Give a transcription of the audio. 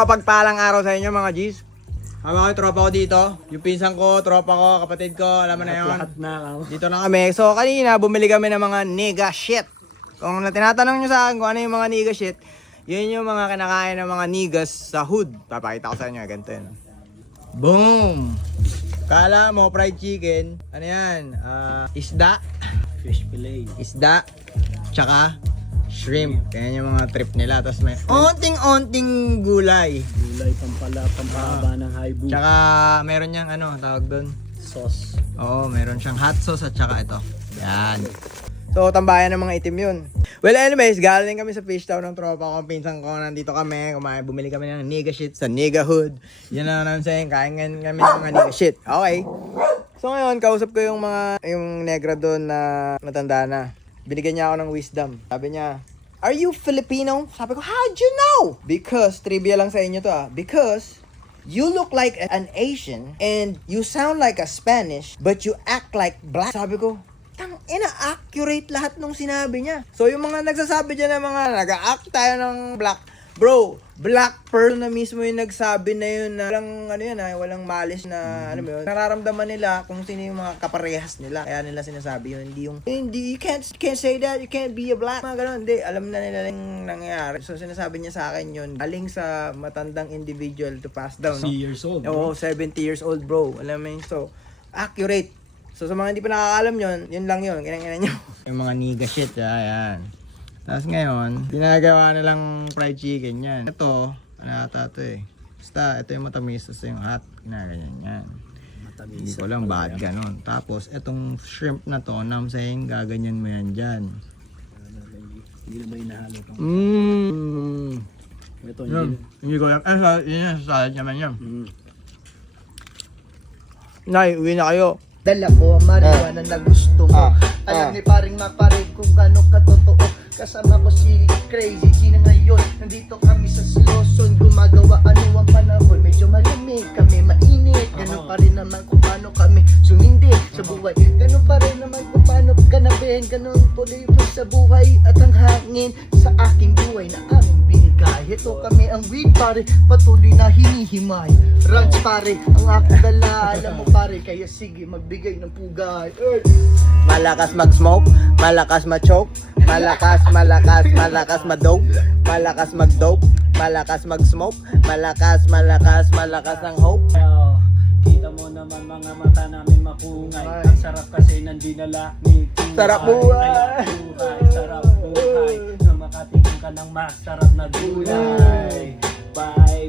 Mapagpalang araw sa inyo mga G's. Hama ko yung tropa ko dito. Yung pinsan ko, tropa ko, kapatid ko, alam mo na yun. Lahat na. Dito na kami. So kanina bumili kami ng mga nigga shit. Kung tinatanong nyo sa akin kung ano yung mga nigga shit, yun yung mga kinakain ng mga niggas sa hood. Papakita ko sa inyo, ganito yun. Boom! Kala mo fried chicken, ano yan? Isda, Fish fillet. isda, tsaka shrimp. Kaya yung mga trip nila. Tapos may onting-onting gulay. Gulay, pampahaba ng haibu. Tsaka meron niyang ano, tawag doon. Sauce. Oo, meron siyang hot sauce at tsaka ito. Yan. So, tambayan ng mga itim yun. Well, anyways, galing kami sa fish town ng tropa ko. Pinsan ko, nandito kami. Bumili kami ng nigga shit sa nigga hood. Yan na naman saying, kain kami ng mga nigga shit. Okay. So, ngayon, kausap ko yung negra doon na matanda na. Binigyan niya ako ng wisdom. Sabi niya, "Are you Filipino?" Sabi ko, "How'd you know?" Because, trivia lang sa inyo to because you look like an Asian and you sound like a Spanish but you act like black. Sabi ko, accurate lahat nung sinabi niya. So, yung mga nagsasabi dyan na mga nag-act tayo ng black, bro, black person na mismo yung nagsabi na yun na walang, ano yun, walang malis na, ano mo yun, nararamdaman nila kung sino yung mga kaparehas nila. Kaya nila sinasabi yun, hindi, you can't say that, you can't be a black, mga ganun. Hindi, alam na nila yung nangyayari. So, sinasabi niya sa akin yun, galing sa matandang individual to pass down, no? 3 years old. Oo, 70 years old, bro. Alam mo yun, so, accurate. So, sa mga hindi pa nakakaalam yun lang yun, kinang-kinan nyo. Yung mga nigga shit, yan. Tapos ngayon, ginagawa nilang fried chicken yan. Ito, ano ata ito eh. Basta, ito yung matamis, ito yung hot. Ginaganyan yan. Matamis. Hindi ko lang bakit ganun. Tapos, itong shrimp na to, namsaying gaganyan mo yan dyan. Hindi na ba inahalo ito? Ito, Hindi ko lang. Yun yung salad naman yan. Nay, uwi na kayo. Dala ko ang marijuana na gusto mo. Alam ni paring maparig kung gano'n katotoo. Kasama ko si Crazy G na ngayon. Nandito kami sa Sloson. Gumagawa ano ang panahon. Medyo malamig kami, mainit. Ganun pa rin naman kung paano kami sumindi sa buhay. Ganun pa rin naman kung paano ganapin. Ganun tuloy po sa buhay at ang hangin sa aking buhay na aming binigay. Ito kami ang weed pare, patuloy na hinihimay. Ranch pare, ang aking dala. Alam mo pare, kaya sige magbigay ng pugay. Malakas mag-smoke, malakas ma-choke, malakas ma-dope, malakas mag-dope, malakas mag-smoke, malakas ang hope. Kita mo naman mga mata namin mapungay. Ang sarap kasi nandinala ni Tuhay. Sarap buhay. Sarap buhay. Na makatingin ka ng masarap na gulay. Bye.